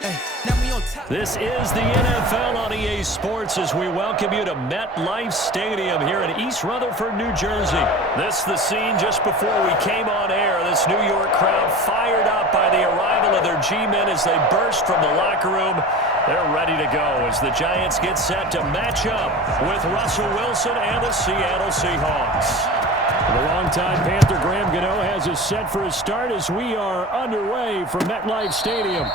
This is the NFL on EA Sports as we welcome you to MetLife Stadium here in East Rutherford, New Jersey. This is the scene just before we came on air. This New York crowd fired up by the arrival of their G-men as they burst from the locker room. They're ready to go as the Giants get set to match up with Russell Wilson and the Seattle Seahawks. The longtime Panther Graham Gano has us set for a start as we are underway from MetLife Stadium.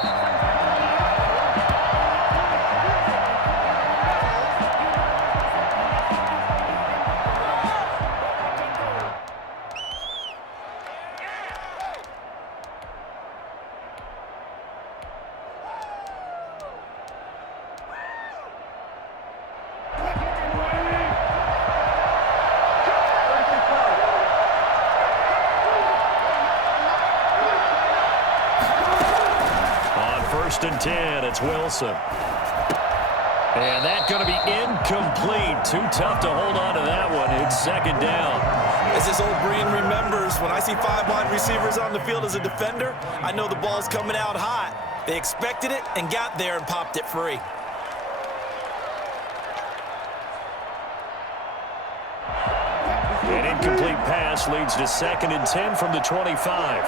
First and 10, it's Wilson. And that's going to be incomplete. Too tough to hold on to that one. It's second down. As this old brain remembers, when I see 5 wide receivers on the field as a defender, I know the ball's coming out hot. They expected it and got there and popped it free. An incomplete pass leads to second and 10 from the 25.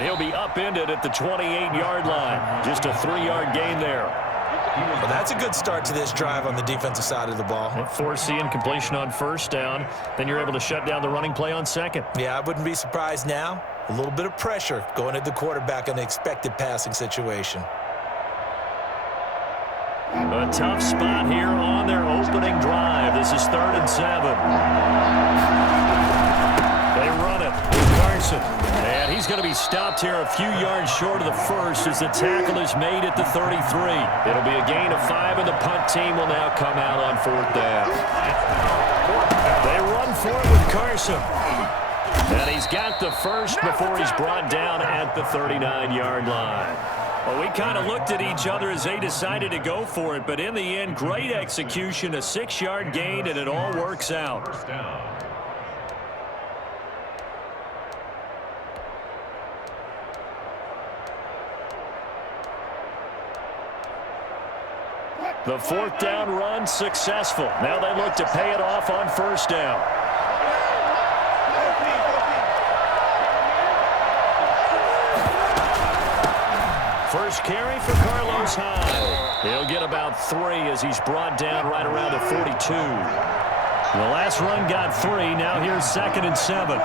He'll be upended at the 28-yard line. Just a 3-yard gain there. Well, that's a good start to this drive on the defensive side of the ball. Forcing completion on first down. Then you're able to shut down the running play on second. Yeah, I wouldn't be surprised now. A little bit of pressure going at the quarterback in the expected passing situation. A tough spot here on their opening drive. This is 3rd and 7. They run it with Carson. And he's going to be stopped here a few yards short of the first as the tackle is made at the 33. It'll be a gain of 5, and the punt team will now come out on 4th down. They run for it with Carson. And he's got the first before he's brought down at the 39-yard line. Well, we kind of looked at each other as they decided to go for it, but in the end, great execution, a 6-yard gain, and it all works out. The 4th down run successful. Now they look to pay it off on first down. First carry for Carlos Hyde. He'll get about 3 as he's brought down right around the 42. The last run got 3. Now here's 2nd and 7.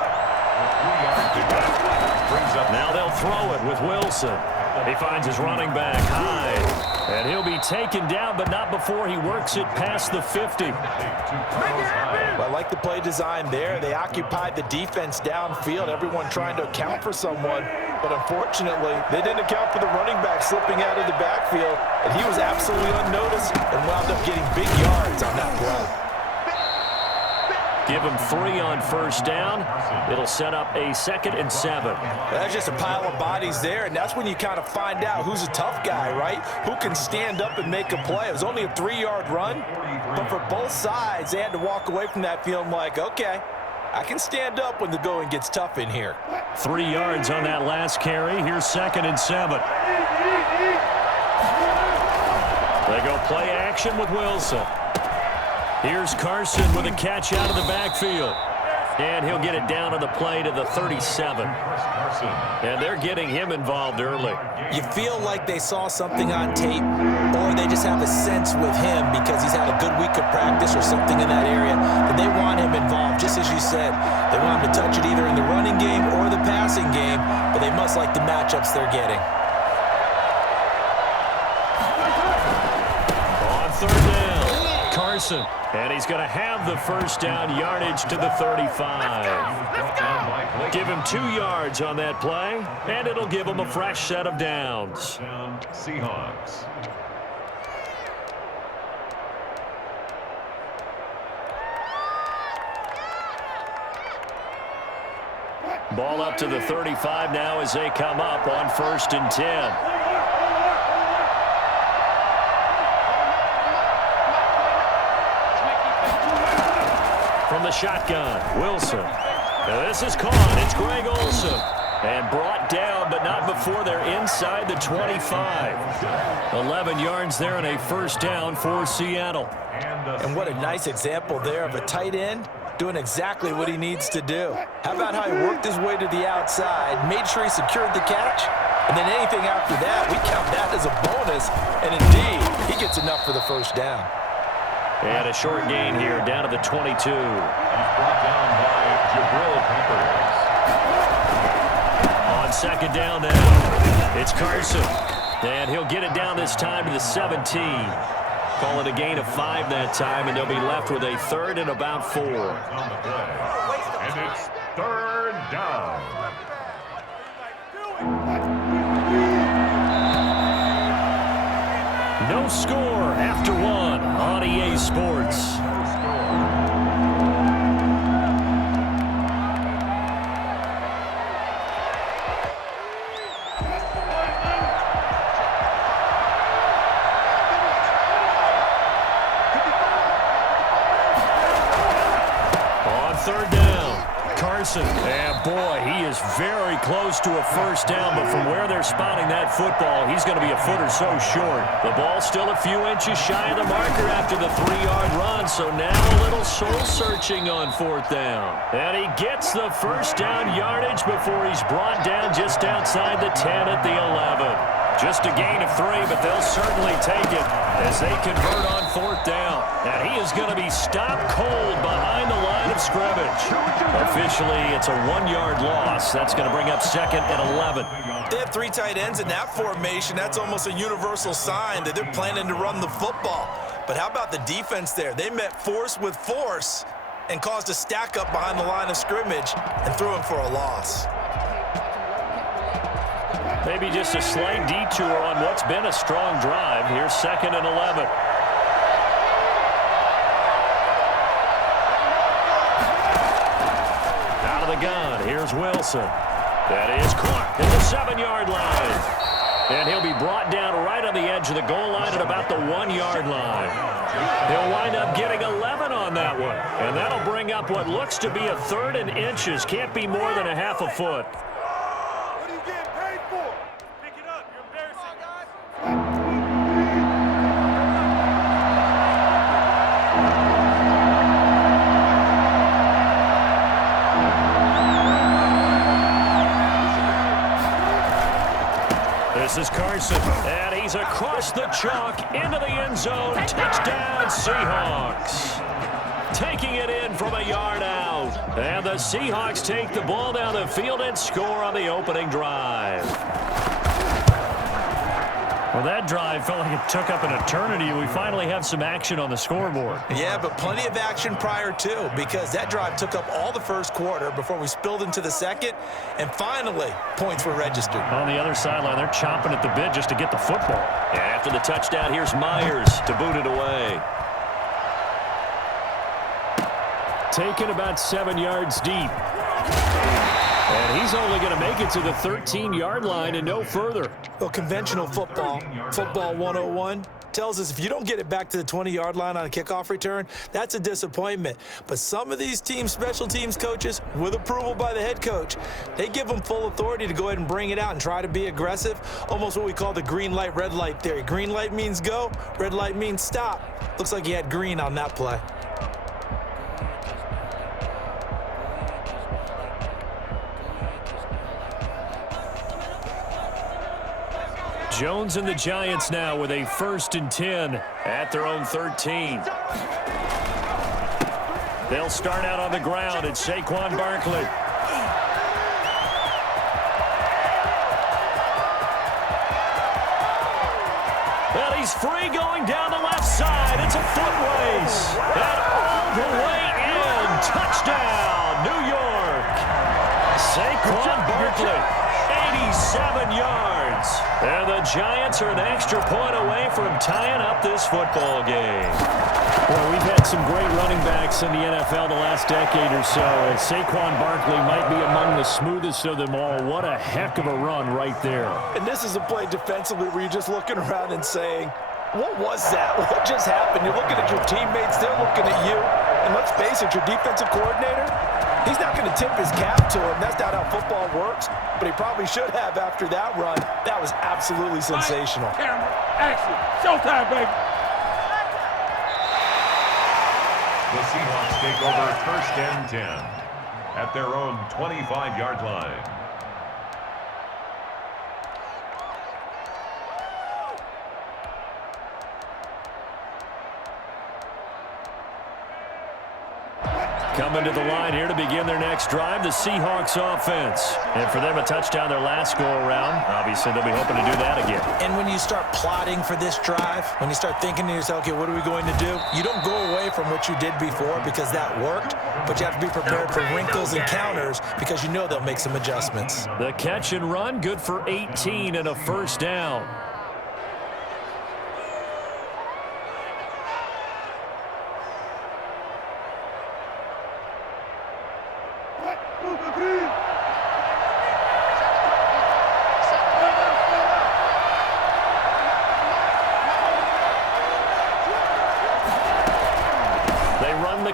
Now they'll throw it with Wilson. He finds his running back, Hyde. And he'll be taken down, but not before he works it past the 50. Well, I like the play design there. They occupied the defense downfield, everyone trying to account for someone. But unfortunately, they didn't account for the running back slipping out of the backfield. And he was absolutely unnoticed and wound up getting big yards on that play. Give him 3 on first down. It'll set up a 2nd and 7. That's just a pile of bodies there, and that's when you kind of find out who's a tough guy, right? Who can stand up and make a play. It was only a 3-yard run, but for both sides, they had to walk away from that feeling like, okay, I can stand up when the going gets tough in here. 3 yards on that last carry. Here's 2nd and 7. They go play action with Wilson. Here's Carson with a catch out of the backfield. And he'll get it down on the play to the 37. And they're getting him involved early. You feel like they saw something on tape, or they just have a sense with him because he's had a good week of practice or something in that area, that they want him involved, just as you said. They want him to touch it either in the running game or the passing game, but they must like the matchups they're getting. On 3rd down, Carson. And he's going to have the first down yardage to the 35. Give him 2 yards on that play, and it'll give him a fresh set of downs. Seahawks. Ball up to the 35 now as they come up on 1st and 10. From the shotgun, Wilson. This is caught. It's Greg Olsen. And brought down, but not before they're inside the 25. 11 yards there and a first down for Seattle. And what a nice example there of a tight end doing exactly what he needs to do. How about how he worked his way to the outside, made sure he secured the catch, and then anything after that, we count that as a bonus. And indeed, he gets enough for the first down. And a short gain here, down to the 22. He's brought down by Jabril Peppers. On second down now, it's Carson. And he'll get it down this time to the 17. Call it a gain of 5 that time, and they'll be left with a third and about 4. And it's third down. No score after 1 on EA Sports. Third down, Carson. And boy, he is very close to a first down, but from where they're spotting that football, he's going to be a foot or so short. The ball's still a few inches shy of the marker after the 3-yard run, so now a little soul-searching on fourth down. And he gets the first down yardage before he's brought down just outside the 10 at the 11. Just a gain of 3, but they'll certainly take it as they convert on fourth down. And he is going to be stopped cold behind the line of scrimmage. Officially, it's a 1-yard loss. That's going to bring up second and 11. They have 3 tight ends in that formation. That's almost a universal sign that they're planning to run the football. But how about the defense there? They met force with force and caused a stack up behind the line of scrimmage and threw him for a loss. Maybe just a slight detour on what's been a strong drive. Here's second and 11. Out of the gun, here's Wilson. That is caught at the 7-yard line. And he'll be brought down right on the edge of the goal line at about the 1-yard line. He'll wind up getting 11 on that one. And that'll bring up what looks to be a third and inches. Can't be more than a half a foot. This is Carson, and he's across the chalk into the end zone. Touchdown, Seahawks. Taking it in from a yard out. And the Seahawks take the ball down the field and score on the opening drive. Well, that drive felt like it took up an eternity. We finally have some action on the scoreboard. Yeah, but plenty of action prior to, because that drive took up all the first quarter before we spilled into the second, and finally, points were registered. On the other sideline, they're chomping at the bit just to get the football. And after the touchdown, here's Myers to boot it away. Taken about 7 yards deep. And he's only going to make it to the 13-yard line and no further. Well, conventional football 101, tells us if you don't get it back to the 20-yard line on a kickoff return, that's a disappointment. But some of these teams, special teams coaches, with approval by the head coach, they give them full authority to go ahead and bring it out and try to be aggressive, almost what we call the green light, red light theory. Green light means go, red light means stop. Looks like he had green on that play. Jones and the Giants now with a 1st and 10 at their own 13. They'll start out on the ground. It's Saqon Barkley. Well, he's free going down the left side. It's a foot race. And all the way in. Touchdown, New York. Saqon Barkley. 87 yards. And the Giants are an extra point away from tying up this football game. Well, we've had some great running backs in the NFL the last decade or so, and Saqon Barkley might be among the smoothest of them all. What a heck of a run right there. And this is a play defensively where you're just looking around and saying, what was that? What just happened? You're looking at your teammates, they're looking at you. And let's face it, your defensive coordinator, He's not going to tip his cap to him. That's not how football works, but he probably should have after that run. That was absolutely sensational. Camera, action, showtime, baby. The Seahawks take over 1st and 10 at their own 25-yard line. Coming to the line here to begin their next drive, the Seahawks offense. And for them, a touchdown their last go-around. Obviously, they'll be hoping to do that again. And when you start plotting for this drive, when you start thinking to yourself, okay, what are we going to do? You don't go away from what you did before because that worked, but you have to be prepared for wrinkles and counters because you know they'll make some adjustments. The catch and run, good for 18 and a first down.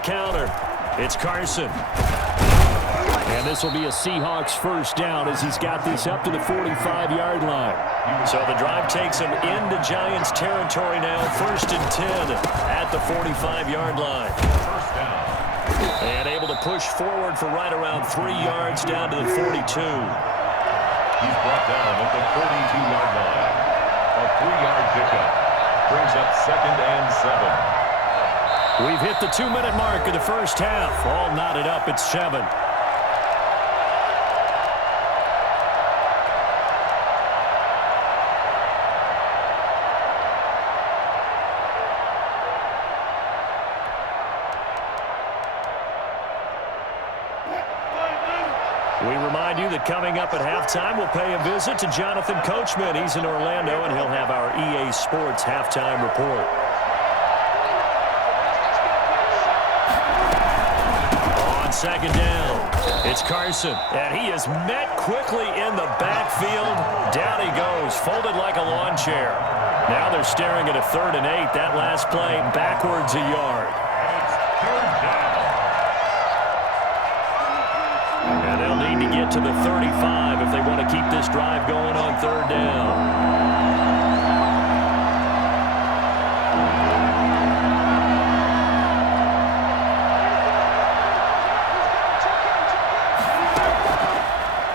Counter. It's Carson. And this will be a Seahawks first down as he's got this up to the 45-yard line. So the drive takes him into Giants territory now, 1st and 10 at the 45-yard line. First down. And able to push forward for right around 3 yards down to the 42. He's brought down at the 42-yard line. A 3-yard pickup brings up 2nd and 7. We've hit the 2-minute mark of the first half. All knotted up at 7. We remind you that coming up at halftime, we'll pay a visit to Jonathan Coachman. He's in Orlando, and he'll have our EA Sports halftime report. Second down. It's Carson, and he is met quickly in the backfield. Down he goes, folded like a lawn chair. Now they're staring at a 3rd and 8. That last play backwards a yard. And they'll need to get to the 35 if they want to keep this drive going on 3rd down.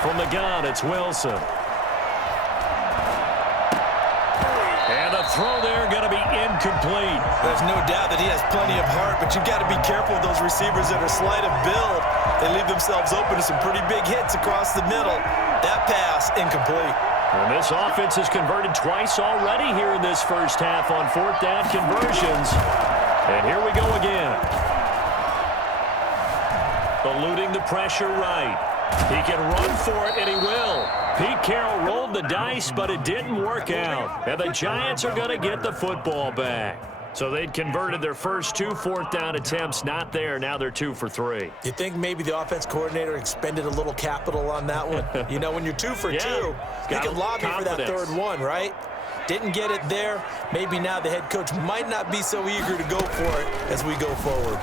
From the gun, it's Wilson. And the throw there going to be incomplete. There's no doubt that he has plenty of heart, but you've got to be careful of those receivers that are slight of build. They leave themselves open to some pretty big hits across the middle. That pass, incomplete. And this offense has converted twice already here in this first half on 4th down conversions. And here we go again. Eluding the pressure right. He can run for it, and he will. Pete Carroll rolled the dice, but it didn't work out. And the Giants are going to get the football back. So they'd converted their first 2 4th down attempts. Not there. Now they're 2 for 3. You think maybe the offense coordinator expended a little capital on that one? You know, when you're 2 for 2, you can lobby for that 3rd one, right? Didn't get it there. Maybe now the head coach might not be so eager to go for it as we go forward.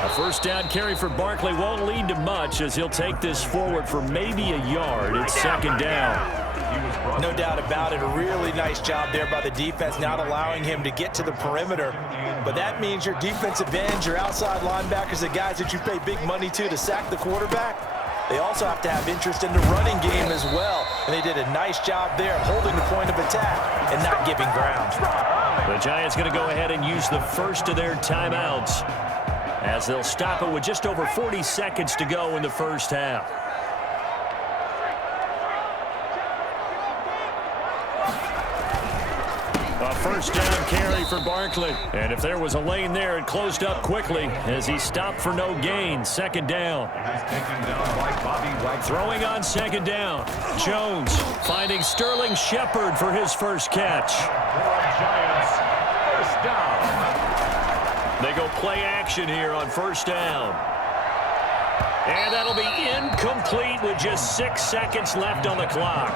A first down carry for Barkley won't lead to much as he'll take this forward for maybe a yard. It's 2nd down. No doubt about it. A really nice job there by the defense, not allowing him to get to the perimeter. But that means your defensive ends, your outside linebackers, the guys that you pay big money to sack the quarterback, they also have to have interest in the running game as well. And they did a nice job there of holding the point of attack and not giving ground. The Giants going to go ahead and use the first of their timeouts, as they'll stop it with just over 40 seconds to go in the first half. A first down carry for Barkley. And if there was a lane there, it closed up quickly as he stopped for no gain. 2nd down. Throwing on 2nd down. Jones finding Sterling Shepard for his first catch. Giants, first down. They go play action here on 1st down. And that'll be incomplete with just 6 seconds left on the clock.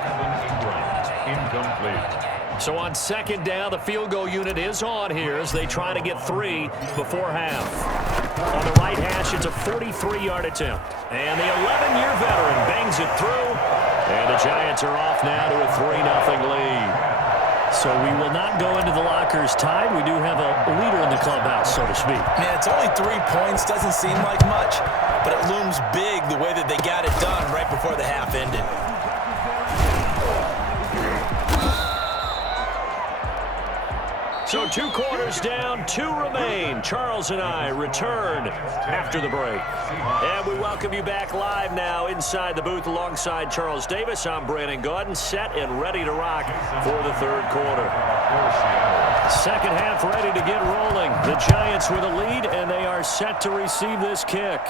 Incomplete. So on 2nd down, the field goal unit is on here as they try to get 3 before half. On the right hash, it's a 43-yard attempt. And the 11-year veteran bangs it through. And the Giants are off now to a 3-0 lead. So we will not go into the lockers tied. We do have a leader in the clubhouse, so to speak. Yeah, it's only 3 points. Doesn't seem like much, but it looms big the way that they got it done right before the half ended. So 2 quarters down, 2 remain. Charles and I return after the break. And we welcome you back live now inside the booth alongside Charles Davis. I'm Brandon Gaudin, set and ready to rock for the 3rd quarter. Second half ready to get rolling. The Giants with a lead, and they are set to receive this kick.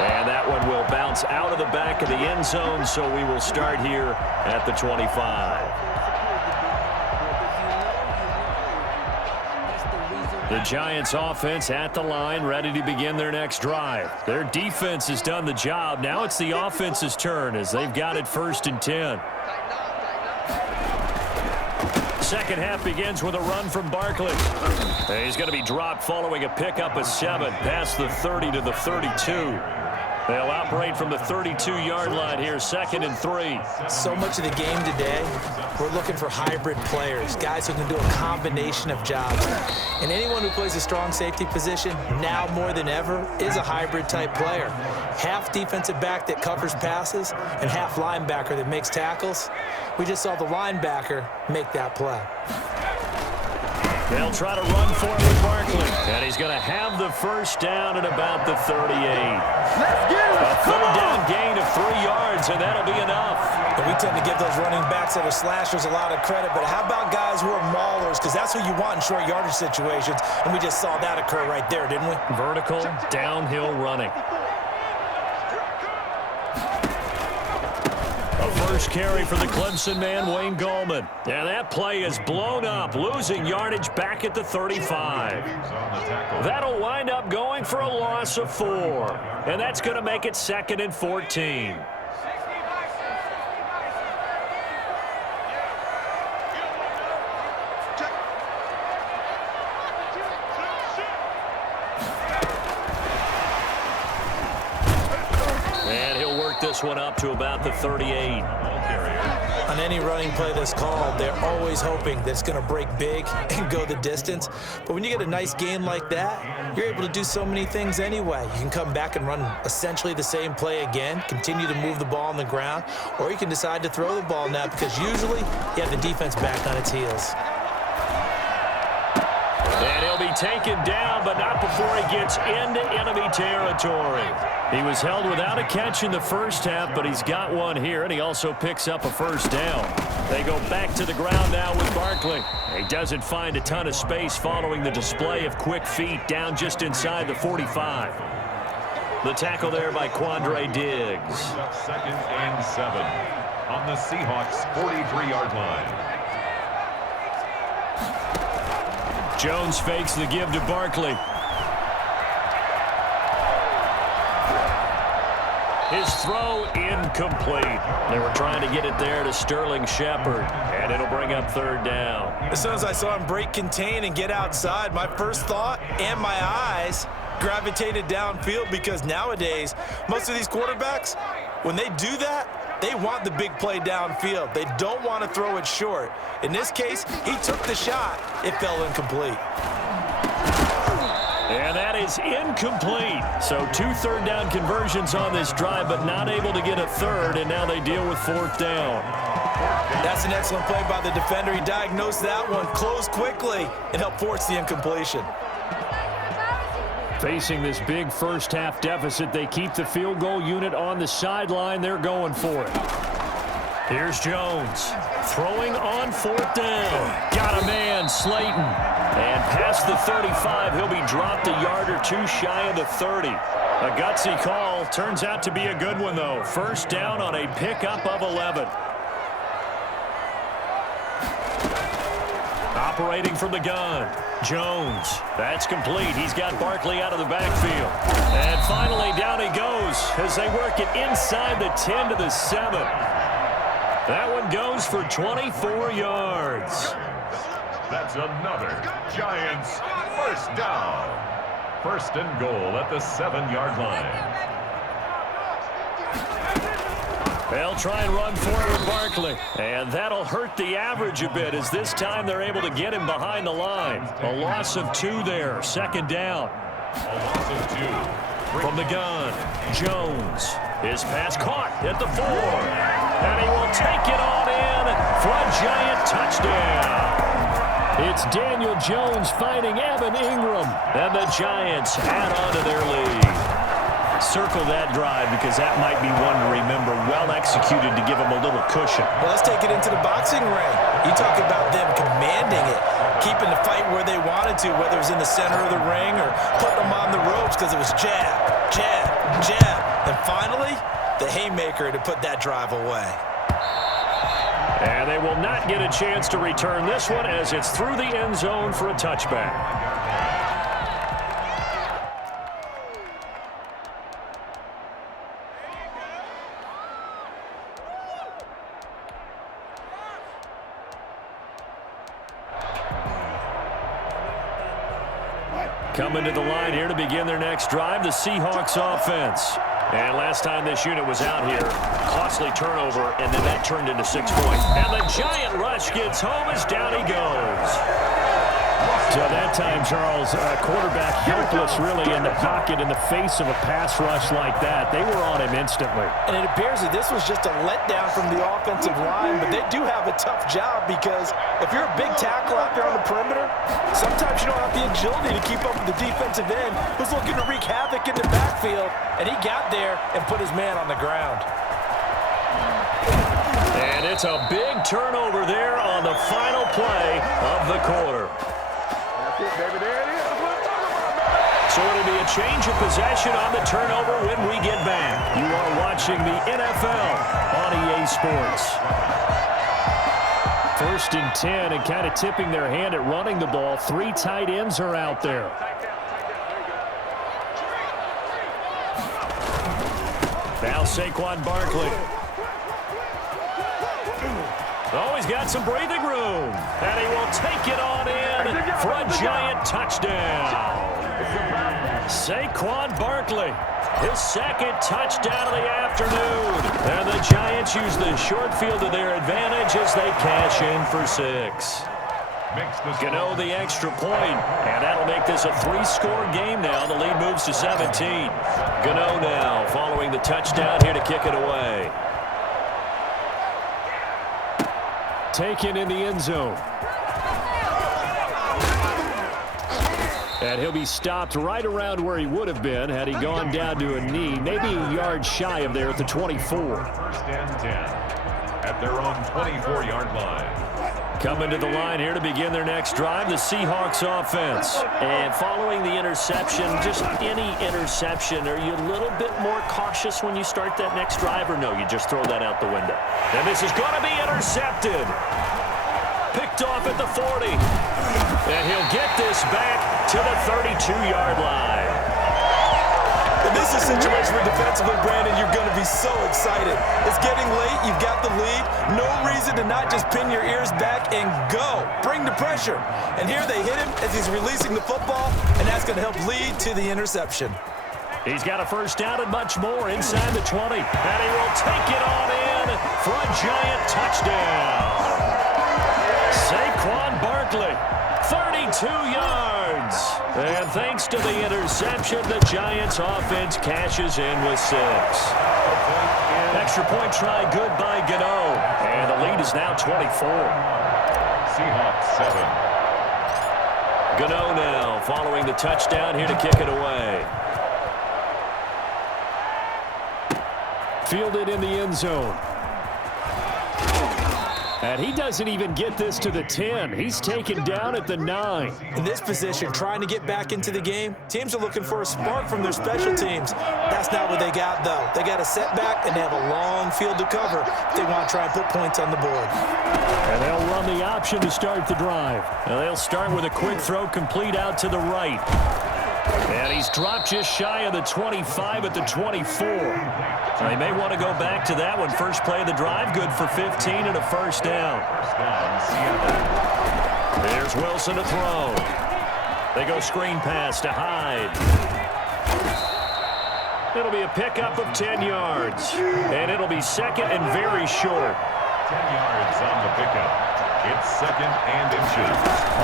And that one will bounce out of the back of the end zone, so we will start here at the 25. The Giants offense at the line, ready to begin their next drive. Their defense has done the job. Now it's the offense's turn as they've got it 1st and 10. Second half begins with a run from Barkley. He's going to be dropped following a pickup of 7 past the 30 to the 32. They'll operate from the 32-yard line here, 2nd and 3. So much of the game today, we're looking for hybrid players, guys who can do a combination of jobs. And anyone who plays a strong safety position, now more than ever, is a hybrid-type player. Half defensive back that covers passes and half linebacker that makes tackles. We just saw the linebacker make that play. They'll try to run for it with Barkley. And he's going to have the first down at about the 38. Let's get it. A 3rd down gain of 3 yards, and that'll be enough. And we tend to give those running backs that are slashers a lot of credit, but how about guys who are maulers? Because that's what you want in short yardage situations, and we just saw that occur right there, didn't we? Vertical, downhill running. First carry for the Clemson man, Wayne Gallman. And that play is blown up, losing yardage back at the 35. That'll wind up going for a loss of 4. And that's going to make it 2nd and 14. And he'll work this one up to about the 38. On any running play that's called, they're always hoping that it's going to break big and go the distance. But when you get a nice game like that, you're able to do so many things anyway. You can come back and run essentially the same play again, continue to move the ball on the ground, or you can decide to throw the ball now because usually you have the defense back on its heels. And he'll be taken down, but not before he gets into enemy territory. He was held without a catch in the first half, but he's got one here, and he also picks up a first down. They go back to the ground now with Barkley. He doesn't find a ton of space following the display of quick feet down just inside the 45. The tackle there by Quandre Diggs. 2nd and 7 on the Seahawks' 43-yard line. Jones fakes the give to Barkley. His throw incomplete. They were trying to get it there to Sterling Shepard, and it'll bring up 3rd down. As soon as I saw him break contain and get outside, my first thought and my eyes gravitated downfield because nowadays, most of these quarterbacks, when they do that, they want the big play downfield. They don't want to throw it short. In this case, he took the shot. It fell incomplete. And that is incomplete. So 2 3rd down conversions on this drive, but not able to get a 3rd, and now they deal with 4th down. That's an excellent play by the defender. He diagnosed that one, closed quickly, and helped force the incompletion. Facing this big first half deficit, they keep the field goal unit on the sideline. They're going for it. Here's Jones throwing on 4th down. Got a man, Slayton. And past the 35, he'll be dropped a yard or 2 shy of the 30. A gutsy call. Turns out to be a good one, though. First down on a pickup of 11. Operating from the gun, Jones. That's complete. He's got Barkley out of the backfield. And finally, down he goes as they work it inside the 10 to the 7. That one goes for 24 yards. That's another Giants first down. First and goal at the 7-yard line. They'll try and run for it with Barkley. And that'll hurt the average a bit as this time they're able to get him behind the line. A loss of 2 there. Second down. A loss of 2. From the gun, Jones. His pass caught at the 4. And he will take it on in for a Giant touchdown. It's Daniel Jones fighting Evan Ingram. And the Giants add on to their lead. Circle that drive because that might be one to remember. Well executed to give them a little cushion. Well, let's take it into the boxing ring. You talk about them commanding it, keeping the fight where they wanted to, whether it was in the center of the ring or putting them on the ropes because it was jab, jab, jab. And finally, the haymaker to put that drive away. And they will not get a chance to return this one as it's through the end zone for a touchback. Coming to the line here to begin their next drive, the Seahawks offense. And last time this unit was out here, costly turnover, and then that turned into 6 points. And the Giant rush gets home as down he goes. So that time, Charles, quarterback helpless really in the pocket in the face of a pass rush like that. They were on him instantly. And it appears that this was just a letdown from the offensive line, but they do have a tough job because if you're a big tackle out there on the perimeter, sometimes you don't have the agility to keep up with the defensive end who's looking to wreak havoc in the backfield, and he got there and put his man on the ground. And it's a big turnover there on the final play of the quarter. Baby, there it is. So it'll be a change of possession on the turnover when we get back. You are watching the NFL on EA Sports. 1st and 10 and kind of tipping their hand at running the ball. 3 tight ends are out there. Now Saqon Barkley. Oh, he's got some breathing room. And he will take it on in for a Giant touchdown. Saqon Barkley, his 2nd touchdown of the afternoon. And the Giants use the short field to their advantage as they cash in for 6. Gano the extra point, and that'll make this a 3-score game now. The lead moves to 17. Gano now following the touchdown here to kick it away. Taken in the end zone. And he'll be stopped right around where he would have been had he gone down to a knee, maybe a yard shy of there at the 24. 1st and 10 at their own 24-yard line. Coming to the line here to begin their next drive, the Seahawks offense. And following the interception, just any interception, are you a little bit more cautious when you start that next drive, or no, you just throw that out the window? And this is going to be intercepted. Picked off at the 40. And he'll get this back to the 32-yard line. And this is a situation where defensively, Brandon, you're going to be so excited. It's getting late. You've got the lead. No reason to not just pin your ears back and go. Bring the pressure. And here they hit him as he's releasing the football, and that's going to help lead to the interception. He's got a first down and much more inside the 20. And he will take it on in for a Giant touchdown. Saqon Barkley, 32 yards. And thanks to the interception, the Giants offense cashes in with 6. Extra point try good by Gano. And the lead is now 24. Seahawks 7. Gano now following the touchdown here to kick it away. Fielded in the end zone. And he doesn't even get this to the 10. He's taken down at the 9. In this position, trying to get back into the game, teams are looking for a spark from their special teams. That's not what they got, though. They got a setback, and they have a long field to cover if they want to try and put points on the board. And they'll run the option to start the drive. And they'll start with a quick throw complete out to the right. And he's dropped just shy of the 25 at the 24. They may want to go back to that one. First play of the drive, good for 15 and a first down. There's Wilson to throw. They go screen pass to Hyde. It'll be a pickup of 10 yards. And it'll be second and very short. 10 yards on the pickup. It's second and inches.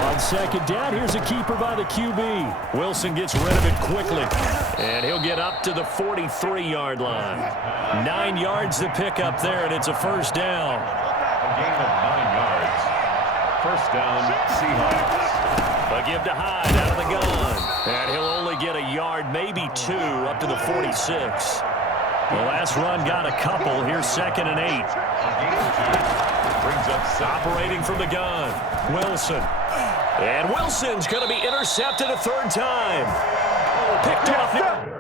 On second down, here's a keeper by the QB. Wilson gets rid of it quickly. And he'll get up to the 43-yard line. 9 yards to pick up there, and it's a first down. A gain of 9 yards. First down, Seahawks. A give to Hyde out of the gun. And he'll only get a yard, maybe 2, up to the 46. The last run got a couple. Here's second and 8. A gain of 2. Brings up operating from the gun. Wilson. And Wilson's going to be intercepted a third time. Picked off.